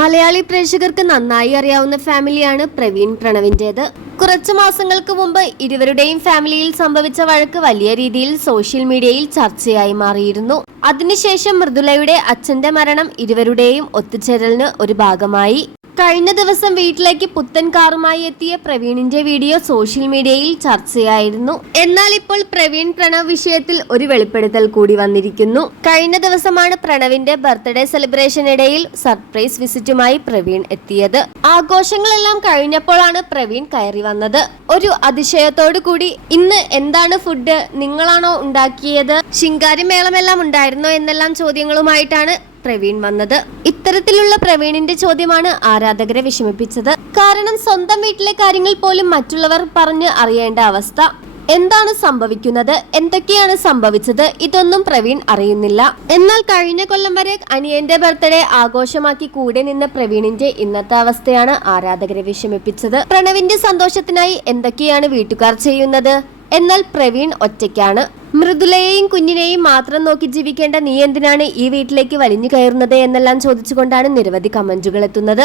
മലയാളി പ്രേക്ഷകർക്ക് നന്നായി അറിയാവുന്ന ഫാമിലിയാണ് പ്രവീൺ പ്രണവിന്റേത്. കുറച്ചു മാസങ്ങൾക്ക് മുമ്പ് ഇരുവരുടെയും ഫാമിലിയിൽ സംഭവിച്ച വഴക്ക് വലിയ രീതിയിൽ സോഷ്യൽ മീഡിയയിൽ ചർച്ചയായി മാറിയിരുന്നു. അതിനുശേഷം മൃദുലയുടെ അച്ഛന്റെ മരണം ഇരുവരുടെയും ഒത്തുചേരലിന് ഒരു ഭാഗമായി. കഴിഞ്ഞ ദിവസം വീട്ടിലേക്ക് പുത്തൻ കാറുമായി എത്തിയ പ്രവീണിന്റെ വീഡിയോ സോഷ്യൽ മീഡിയയിൽ ചർച്ചയായിരുന്നു. എന്നാൽ ഇപ്പോൾ പ്രവീൺ പ്രണവ് വിഷയത്തിൽ ഒരു വെളിപ്പെടുത്തൽ കൂടി വന്നിരിക്കുന്നു. കഴിഞ്ഞ ദിവസമാണ് പ്രണവിന്റെ ബർത്ത്ഡേ സെലിബ്രേഷനിടയിൽ സർപ്രൈസ് വിസിറ്റുമായി പ്രവീൺ എത്തിയത്. ആഘോഷങ്ങളെല്ലാം കഴിഞ്ഞപ്പോഴാണ് പ്രവീൺ കയറി വന്നത്. ഒരു അതിശയത്തോടു കൂടി ഇന്ന് എന്താണ് ഫുഡ്, നിങ്ങളാണോ ഉണ്ടാക്കിയത്, ശിങ്കാരി മേളമെല്ലാം ഉണ്ടായിരുന്നോ എന്നെല്ലാം ചോദ്യങ്ങളുമായിട്ടാണ് പ്രവീൺ വന്നത്. ഇത്തരത്തിലുള്ള പ്രവീണിന്റെ ചോദ്യമാണ് ആരാധകരെ വിഷമിപ്പിച്ചത്. കാരണം സ്വന്തം വീട്ടിലെ കാര്യങ്ങൾ പോലും മറ്റുള്ളവർ പറഞ്ഞ് അറിയേണ്ട അവസ്ഥ. എന്താണ് സംഭവിക്കുന്നത്, എന്തൊക്കെയാണ് സംഭവിച്ചത്, ഇതൊന്നും പ്രവീൺ അറിയുന്നില്ല. എന്നാൽ കഴിഞ്ഞ കൊല്ലം വരെ അനിയന്റെ ബർത്ത്ഡേ ആഘോഷമാക്കി കൂടെ നിന്ന പ്രവീണിന്റെ ഇന്നത്തെ അവസ്ഥയാണ് ആരാധകരെ വിഷമിപ്പിച്ചത്. പ്രണവിന്റെ സന്തോഷത്തിനായി എന്തൊക്കെയാണ് വീട്ടുകാർ ചെയ്യുന്നത്? എന്നാൽ പ്രവീൺ ഒറ്റയ്ക്കാണ്. മൃദുലയെയും കുഞ്ഞിനെയും മാത്രം നോക്കി ജീവിക്കേണ്ട നീ എന്തിനാണ് ഈ വീട്ടിലേക്ക് വലിഞ്ഞു കയറുന്നത് എന്നെല്ലാം ചോദിച്ചുകൊണ്ടാണ് നിരവധി കമന്റുകൾ എത്തുന്നത്.